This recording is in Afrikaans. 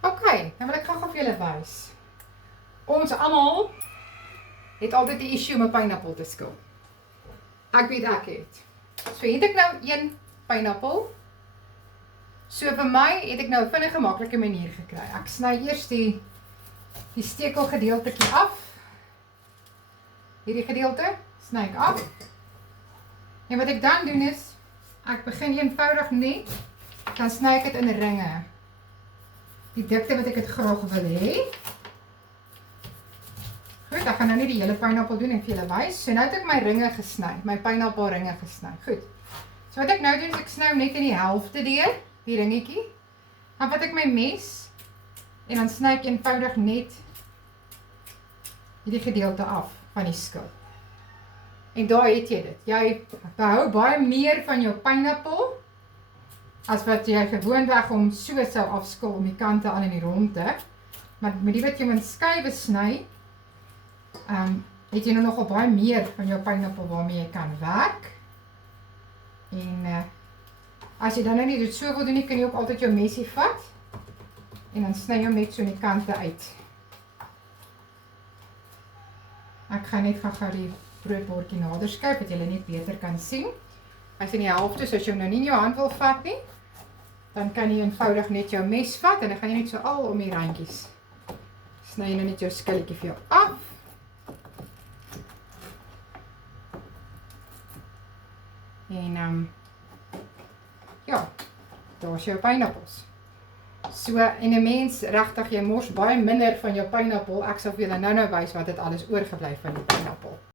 Ok, dan wil ek gou vir julle wys. Ons almal het altyd die issue om 'n pineappel te skil. Ek weet ek het. So het ek nou een pineappel. So vir my het ek nou 'n vinnige maklike manier gekry. Ek sny eers die stekelgedeeltjie af. Hierdie gedeelte sny ek af. En wat ek dan doen is, ek begin eenvoudig net, dan sny ek dit in ringe. Die dikte wat ek dit graag wil hê. Goed, ek gaan nou nie die hele pineappel doen en vir julle wys. So nou het ek my ringe gesny, my pineappelringe gesny. Goed. So wat ek nou doen is ek sny hom net in die helfte deur, die ringetjie. Dan vat ek my mes en dan sny ek eenvoudig net hierdie gedeelte af van die skil. En daar het jy dit. Jy behou baie meer van jou pineappel as wat jy gewoonweg hom so sou afskil om die kante aan en die ronde. Maar met die wat jy hom in skywe sny, het jy nou nogal baie meer van jou pineappel waarmee jy kan werk. En as jy dan nou nie dit so wil doen nie, kan jy ook altyd jou mesie vat en dan sny jy hom net so in die kante uit. Ek gaan net gou die broodbordjie nader skuif, dat julle net beter kan sien. As in die helfte, so as jy hom nou nie in jou hand wil vat nie, dan kan jy eenvoudig net jou mes vat en dan gaan jy net so al om die randjies. Sny jy nou net jou skilletjie vir jou af. En ja, daar is jou pineappels. So, en 'n mens regtig, jy mors baie minder van jou pineappel. Ek sal vir julle nou wys wat dit alles oorgebly van die pineappel.